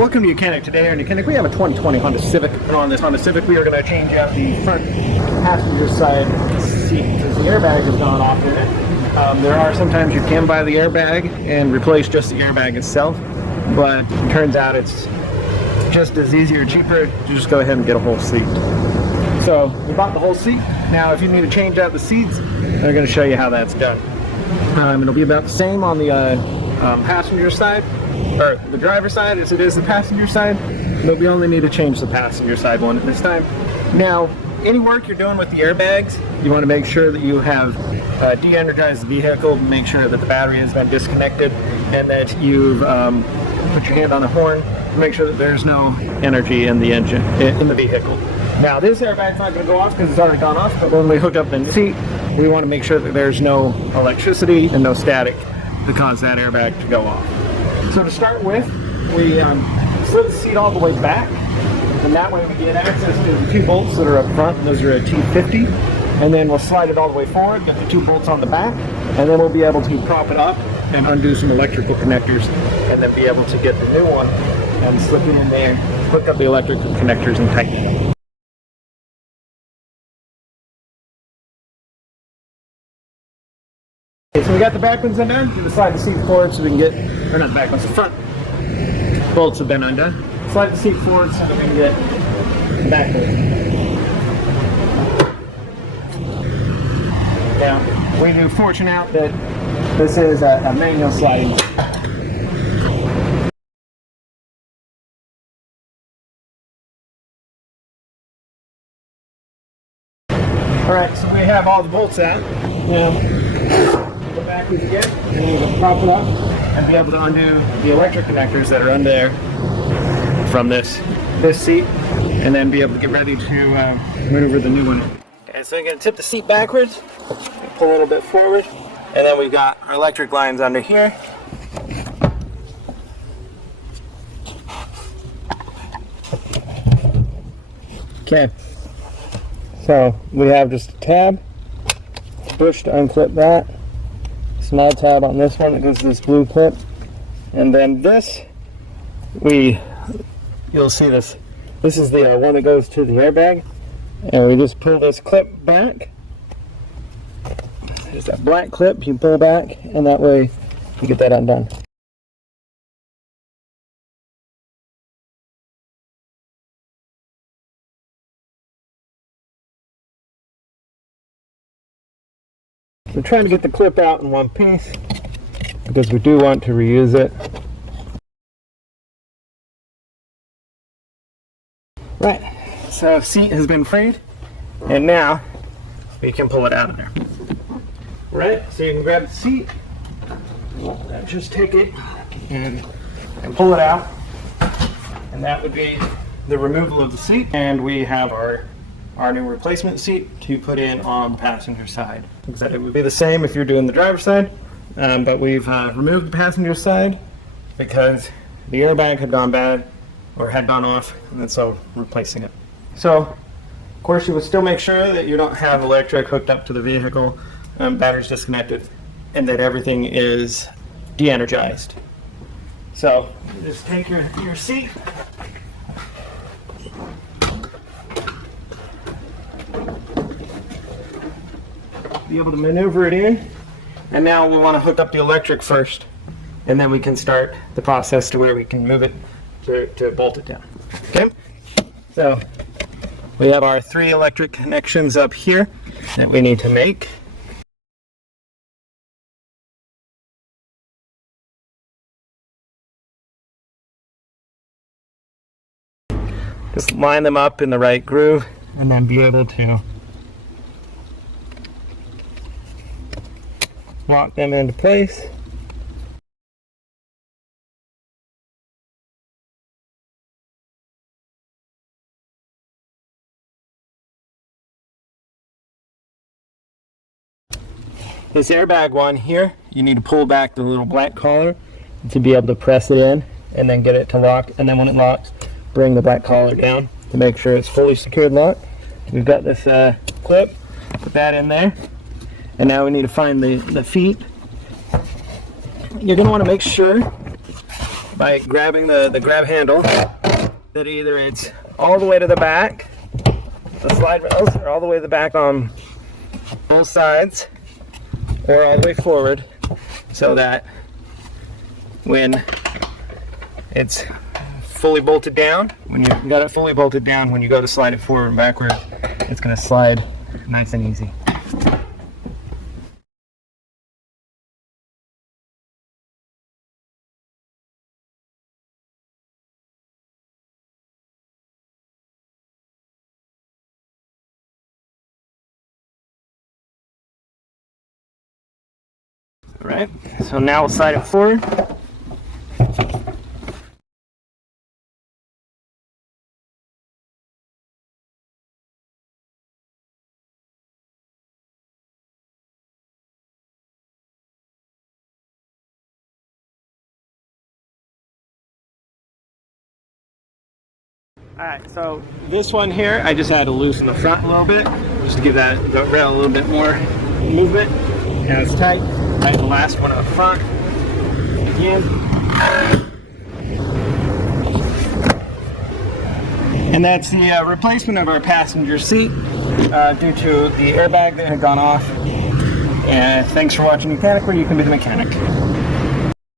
Welcome to YOUCANIC. Today on YOUCANIC we have a 2020 Honda Civic, and on this Honda Civic we are going to change out the front passenger side seat because the airbag has gone off in it. There are sometimes you can buy the airbag and replace just the airbag itself, but it turns out it's just as easy or cheaper to just go ahead and get a whole seat. So we bought the whole seat. Now if you need to change out the seats, they're going to show you how that's done. It'll be about the same on the passenger side, or the driver's side, as it is the passenger side, but we only need to change the passenger side one at this time. Now, any work you're doing with the airbags, you want to make sure that you have de-energized the vehicle, make sure that the battery has been disconnected, and that you've put your hand on the horn to make sure that there's no energy in the engine, in the vehicle. Now, this airbag's not going to go off because it's already gone off, but when we hook up the seat, we want to make sure that there's no electricity and no static to cause that airbag to go off. So to start with, we slid the seat all the way back, and that way we get access to the two bolts that are up front, and those are a T50, and then we'll slide it all the way forward, get the two bolts on the back, and then we'll be able to prop it up and undo some electrical connectors, and then be able to get the new one and slip it in there, hook up the electrical connectors and tighten it up. Okay, so we got the back ones undone. We're going to slide the seat forward so we can get, or not the back ones, the front bolts have been undone. Slide the seat forward so we can get the back bolt. Now, we do fortune out that this is a manual sliding. Alright, so we have all the bolts out. Now, go backwards again, and then we'll prop it up and be able to undo the electric connectors that are under there from this seat, and then be able to get ready to maneuver the new one. Okay, so we're going to tip the seat backwards, pull a little bit forward, and then we've got our electric lines under here. Okay, so we have just a tab, push to unclip that. Small tab on this one that goes to this blue clip, and then this, you'll see this is the one that goes to the airbag, and we just pull this clip back. There's that black clip you pull back, and that way you get that undone. We're trying to get the clip out in one piece because we do want to reuse it. Right, so seat has been freed, and now we can pull it out of there. Right, so you can grab the seat, just take it and pull it out, and that would be the removal of the seat. And we have our new replacement seat to put in on the passenger side. It would be the same if you're doing the driver's side, but we've removed the passenger side because the airbag had gone bad or had gone off, and so replacing it. So, of course, you would still make sure that you don't have electric hooked up to the vehicle, batteries disconnected, and that everything is de-energized. So, just take your seat, be able to maneuver it in, and now we want to hook up the electric first, and then we can start the process to where we can move it to bolt it down. Okay, so we have our 3 electric connections up here that we need to make. Just line them up in the right groove, and then be able to lock them into place. This airbag one here, you need to pull back the little black collar to be able to press it in and then get it to lock, and then when it locks, bring the black collar down to make sure it's fully secured lock. We've got this clip, put that in there. And now we need to find the feet. You're going to want to make sure by grabbing the grab handle, that either it's all the way to the back, the slide rails are all the way to the back on both sides, or all the way forward, so that when it's fully bolted down, when you've got it fully bolted down, when you go to slide it forward and backward, it's going to slide nice and easy. All right, so now we'll slide it forward. Alright, so this one here, I just had to loosen the front a little bit, just to give the rail a little bit more movement. Now it's tight. Tighten the last one on the front. Again. And that's the replacement of our passenger seat due to the airbag that had gone off. And thanks for watching YOUCANIC, where you can be the mechanic.